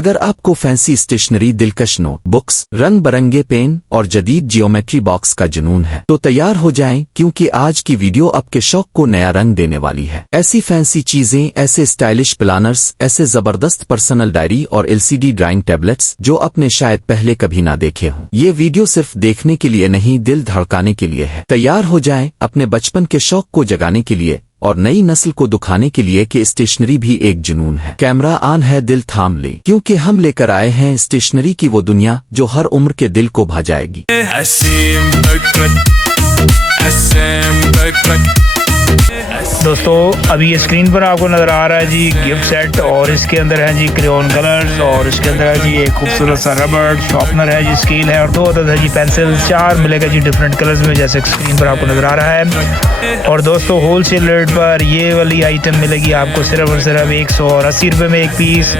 अगर आपको fancy stationery, दिलकश नोट बुक्स, रंग बरंगे पेन और जदीद जियोमेट्री बॉक्स का जुनून है तो तैयार हो जाएं, क्योंकि आज की वीडियो आपके शौक को नया रंग देने वाली है। ऐसी फैंसी चीजें, ऐसे स्टाइलिश प्लानर्स, ऐसे जबरदस्त पर्सनल डायरी और LCD ड्राइंग टैबलेट्स जो आपने शायद पहले कभी ना देखे हों। ये वीडियो सिर्फ देखने के लिए नहीं, दिल धड़काने के लिए है। तैयार हो जाएं अपने बचपन के शौक को जगाने के लिए और नई नस्ल को दिखाने के लिए कि स्टेशनरी भी एक जुनून है। कैमरा ऑन है, दिल थाम ले, क्योंकि हम लेकर आए हैं स्टेशनरी की वो दुनिया जो हर उम्र के दिल को भा जाएगी। दोस्तों अभी ये स्क्रीन पर आपको नज़र आ रहा है जी गिफ्ट सेट, और इसके अंदर है जी क्रेयॉन कलर्स, और इसके अंदर है जी एक खूबसूरत सा रबड़, शार्पनर है जी, स्केल है, और 2 अदद है जी पेंसिल। 4 मिलेगा जी डिफरेंट कलर्स में, जैसे स्क्रीन पर आपको नज़र आ रहा है। और दोस्तों होल सेल रेट पर ये वाली आइटम मिलेगी आपको सिर्फ और सिर्फ 180 रुपये में एक पीस।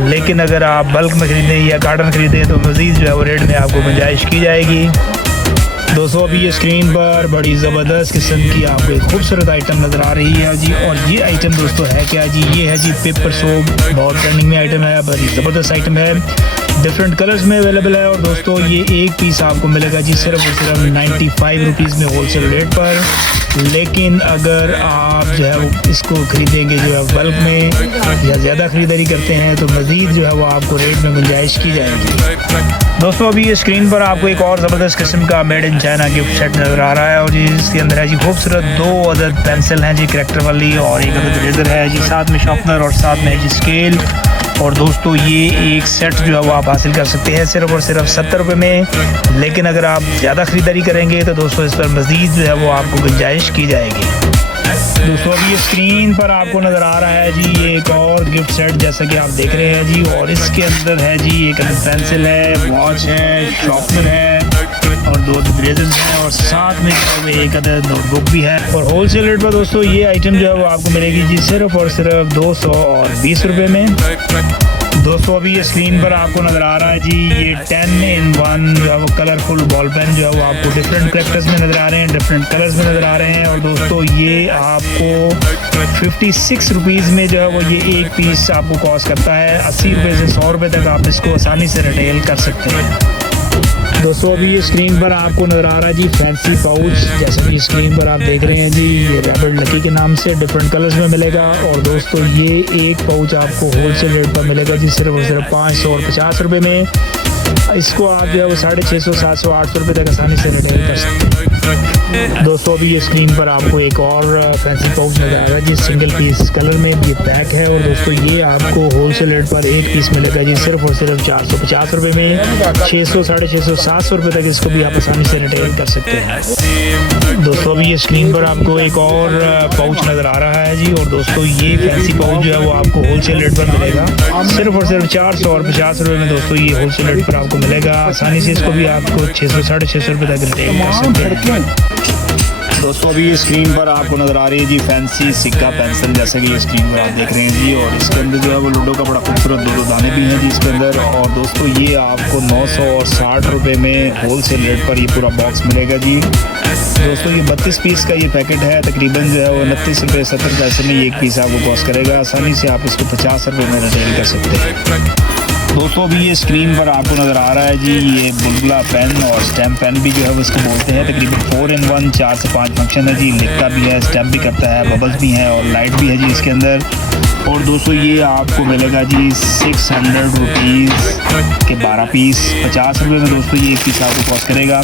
लेकिन अगर आप बल्क में ख़रीदें या कार्टन ख़रीदें तो मज़ीद जो है वो रेट में आपको गुंजाइश की जाएगी। दोस्तों अभी ये स्क्रीन पर बड़ी ज़बरदस्त किस्म की आपको एक खूबसूरत आइटम नज़र आ रही है जी, और ये आइटम दोस्तों है क्या जी, ये है जी पेपर सोप। बहुत ट्रेंडिंग में आइटम है, बड़ी ज़बरदस्त आइटम है, डिफरेंट कलर्स में अवेलेबल है। और दोस्तों ये एक पीस आपको मिलेगा जी सिर्फ और सिर्फ 95 रुपीज़ में होल सेल रेट पर। लेकिन अगर आप जो है वो इसको ख़रीदेंगे जो है बल्क में या ज़्यादा ख़रीदारी करते हैं तो मज़ीद जो है वो आपको रेट में गुंजाइश की जाएगी। दोस्तों अभी ये स्क्रीन पर आपको एक और ज़बरदस्त किस्म का made in China gift set नज़र आ रहा है, और इसके अंदर है जी खूबसूरत 2 अदद पेंसिल हैं जी करैक्टर वाली, और 1 अदद रेजर है जी, साथ में शार्पनर और साथ में है जी स्केल। और दोस्तों ये एक सेट जो है वो आप हासिल कर सकते हैं सिर्फ और सिर्फ 70 रुपये में। लेकिन अगर आप ज़्यादा ख़रीदारी करेंगे तो दोस्तों इस पर मज़ीद जो है वो आपको गुंजाइश की जाएगी। दोस्तों अभी ये स्क्रीन पर आपको नज़र आ रहा है जी ये एक और गिफ्ट सेट जैसा कि आप देख रहे हैं जी, और इसके अंदर है जी एक अदद पेंसिल है, वॉच है, शार्पनर है, और 2 अदद रेजर्स हैं, और साथ में एक अदद नोटबुक भी है। और होल सेल रेट पर दोस्तों ये आइटम जो है वो आपको मिलेगी जी सिर्फ और सिर्फ 220 रुपये में। दोस्तों अभी ये स्क्रीन पर आपको नज़र आ रहा है जी ये 10 in 1 जो है वो कलरफुल बॉल पेन जो है वो आपको डिफरेंट करेक्टर्स में नज़र आ रहे हैं, डिफरेंट कलर्स में नज़र आ रहे हैं। और दोस्तों ये आपको 56 रुपीज़ में जो है वो ये एक पीस आपको कॉस्ट करता है। 80 रुपये से 100 रुपये तक आप इसको आसानी से रिटेल कर सकते हैं। दोस्तों अभी ये स्क्रीन पर आपको नज़र आ रहा है जी फैंसी पाउच, जैसे कि स्क्रीन पर आप देख रहे हैं जी ये रैबिट लकी के नाम से डिफरेंट कलर्स में मिलेगा। और दोस्तों ये एक पाउच आपको होल सेल रेट पर मिलेगा जी सिर्फ और सिर्फ 550 रुपये में। इसको आप जो है वो 650, 700, 800 रुपये तक आसानी से रिटेल कर सकते हैं। दोस्तों अभी ये स्क्रीन पर आपको एक और फैंसी पाउच नज़र आ रहा है जी सिंगल पीस कलर में, ये पैक है। और दोस्तों ये आपको होल सेल रेट पर एक पीस मिलेगा जी सिर्फ और सिर्फ 450 रुपये में। 600, 650, 700 रुपये तक इसको भी आप आसानी से रिटेल कर सकते हैं। दोस्तों अभी ये स्क्रीन पर आपको एक और पाउच नज़र आ रहा है जी, और दोस्तों ये फैंसी पाउच जो है वो आपको होल सेल रेट पर मिलेगा सिर्फ और सिर्फ 450 रुपये में। दोस्तों ये होल सेल रेट पर आपको मिलेगा, आसानी से इसको भी आपको 600, 650 रुपये तक रिटेल कर सकते हैं। दोस्तों अभी ये स्क्रीन पर आपको नज़र आ रही है जी फैंसी सिक्का पेंसिल, जैसे कि ये स्क्रीन पर आप देख रहे हैं जी, और इसके अंदर जो है वो लूडो का बड़ा खूबसूरत 2 दाने भी हैं जी इसके अंदर। और दोस्तों ये आपको 960 रुपये में होल सेल रेट पर ये पूरा बॉक्स मिलेगा जी। दोस्तों ये 32 पीस का ये पैकेट है, तकरीबन जो है वो 29 रुपये 70 पैसे में ये एक पीस आपको कॉस्ट करेगा। आसानी से आप इसको 50 रुपये में रिटेल कर सकते हैं। दोस्तों अभी ये स्क्रीन पर आपको नज़र आ रहा है जी ये बुलबुला पेन और स्टैम्प पेन भी जो है वो इसको बोलते हैं, तकरीबन 4 in 1 4 से 5 फंक्शन है जी, लिखता भी है, स्टैम्प भी करता है, बबल्स भी हैं और लाइट भी है जी इसके अंदर। और दोस्तों ये आपको मिलेगा जी 600 रुपीज़ के 12 पीस, 50 रुपये में दोस्तों ये एक पीस आपको कॉस्ट करेगा।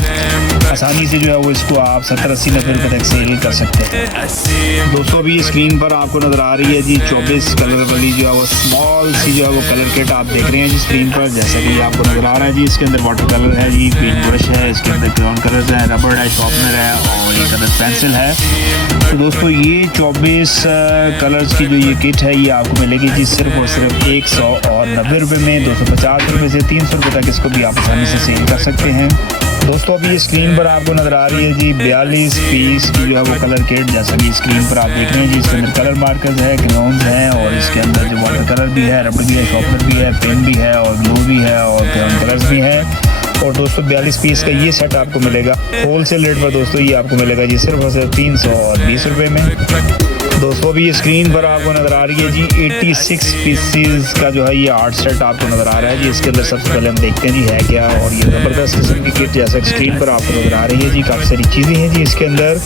आसानी से जो है वो इसको आप 70, 80, 90 रुपये तक सेल कर सकते हैं। दोस्तों अभी ये स्क्रीन पर आपको नज़र आ रही है जी 24 कलर वाली जो है वो स्मॉल सी जो है वो कलर किट आप देख रहे हैं जी स्क्रीन पर, जैसा कि आपको नज़र आ रहा है जी। इसके अंदर वाटर कलर है जी, पेंट ब्रश है, इसके अंदर क्रेयॉन कलर्स हैं, रबड़ है, शार्पनर है, और एक अदद पेंसिल है। तो दोस्तों ये 24 कलर्स की जो ये किट है ये आपको मिलेगी जी सिर्फ और सिर्फ 190 रुपये में। 250 रुपये से 300 रुपये तक इसको भी आप आसानी से सेल कर सकते हैं। दोस्तों अभी ये स्क्रीन पर आपको नज़र आ रही है जी 42 पीस की जो है वो कलर किट, जैसा कि स्क्रीन पर आप देख रहे हैं जी। इसके अंदर कलर मार्कर्स है, क्रेयॉन्स हैं, और इसके अंदर जो वाटर कलर भी है, रबड़ भी है, शार्पनर भी है, पेन भी है, और ग्लू भी है, और क्रेयॉन कलर्स भी हैं। और दोस्तों 42 पीस का ये सेट आपको मिलेगा होल सेल रेट पर। दोस्तों ये आपको मिलेगा जी सिर्फ और सिर्फ 320 रुपये में। दोस्तों अभी ये स्क्रीन पर आपको नज़र आ रही है जी 86 पीसीज का जो है ये आर्ट सेट आपको नज़र आ रहा है जी। इसके अंदर सबसे पहले हम देखते हैं जी है क्या, और ये ज़बरदस्त किस्म की किट जैसा स्क्रीन पर आपको नज़र आ रही है जी। काफ़ी सारी चीज़ें हैं जी इसके अंदर,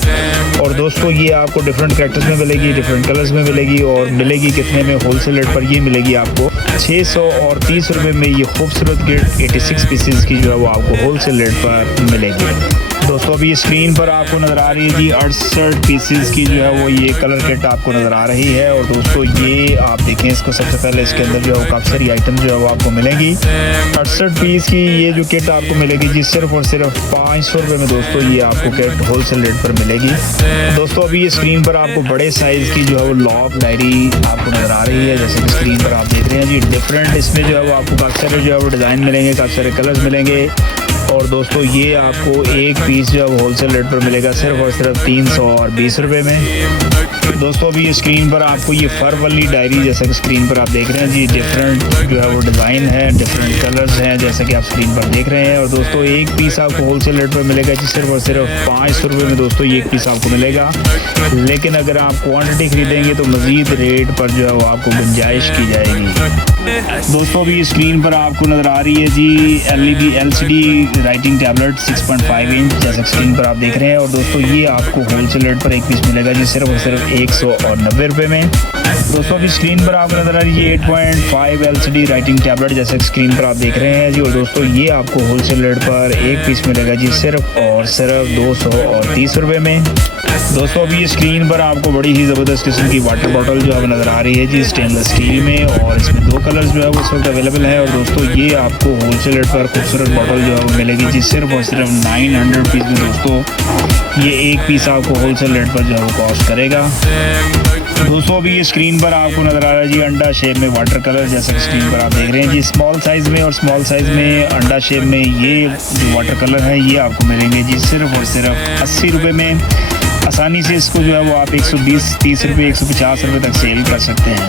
और दोस्तों ये आपको डिफरेंट कैरेक्टर्स में मिलेगी, डिफरेंट कलर्स में मिलेगी, और मिलेगी कितने में, होलसेल रेट पर ये मिलेगी आपको 630 रुपये में। ये खूबसूरत किट 86 पीसीज की जो है वो आपको होलसेल रेट पर मिलेगी। दोस्तों अभी स्क्रीन पर आपको नज़र आ रही है जी 68 पीसेस की जो है वो ये कलर किट आपको नज़र आ रही है। और दोस्तों ये आप देखें इसको, सबसे पहले इसके अंदर जो है वो काफ़ी सारी आइटम जो है वो आपको मिलेंगी। 68 पीस की ये जो किट आपको मिलेगी जी सिर्फ और सिर्फ 500 रुपये में। दोस्तों ये आपको किट होलसेल रेट पर मिलेगी। दोस्तों अभी ये स्क्रीन पर आपको बड़े साइज़ की जो है वो लॉक डायरी आपको नज़र आ रही है, जैसे कि स्क्रीन पर आप देख रहे हैं जी। डिफरेंट इसमें जो है वो आपको काफ़ी सारे जो है वो डिज़ाइन मिलेंगे, काफ़ी सारे कलर्स मिलेंगे। और दोस्तों ये आपको एक पीस जो है होलसेल रेट पर मिलेगा सिर्फ और सिर्फ 320 रुपये में। दोस्तों अभी स्क्रीन पर आपको ये फर वाली डायरी, जैसा कि स्क्रीन पर आप देख रहे हैं जी, डिफरेंट जो है वो डिज़ाइन है, डिफरेंट कलर्स हैं जैसा कि आप स्क्रीन पर देख रहे हैं। और दोस्तों एक पीस आपको होलसेल रेट पर मिलेगा जी सिर्फ और सिर्फ 500 रुपये में। दोस्तों ये एक पीस आपको मिलेगा, लेकिन अगर आप क्वान्टिटी खरीदेंगे तो मज़ीद रेट पर जो है वो आपको गुंजाइश की जाएगी। दोस्तों अभी स्क्रीन पर आपको नज़र आ रही है जी LCD राइटिंग टैबलेट 6.5 इंच, जैसा स्क्रीन पर आप देख रहे हैं। और दोस्तों ये आपको होलसेल रेट पर एक पीस मिलेगा जी सिर्फ और सिर्फ 190 रुपये में। दोस्तों अभी स्क्रीन पर आपको नज़र आ रही है 8.5 LCD राइटिंग टैबलेट, जैसा स्क्रीन पर आप देख रहे हैं जी। और दोस्तों ये आपको होलसेल रेट पर एक पीस मिलेगा जी सिर्फ और सिर्फ 230 रुपये में। दोस्तों अभी स्क्रीन पर आपको बड़ी ही ज़बरदस्त किस्म की वाटर बॉटल जो है नज़र आ रही है जी, स्टेनलेस स्टील में, और इसमें 2 कलर्स जो है वो इस वक्त अवेलेबल है। और दोस्तों ये आपको होलसेल रेट पर खूबसूरत बॉटल जो है वो मिलेगी जी सिर्फ और सिर्फ 900 रुपीज़ में। दोस्तों ये एक पीस आपको होलसेल रेट पर जो है वो कॉस्ट करेगा। दोस्तों अभी ये स्क्रीन पर आपको नज़र आ रहा है जी अंडा शेप में वाटर कलर, जैसा कि स्क्रीन पर आप देख रहे हैं जी। स्मॉल साइज़ में और स्मॉल साइज़ में अंडा शेप में ये जो वाटर कलर है ये आपको मिलेंगे जी सिर्फ और सिर्फ 80 रुपये में। आसानी से इसको जो है वो आप 120, 30 रुपये, 150 रुपये तक सेल कर सकते हैं।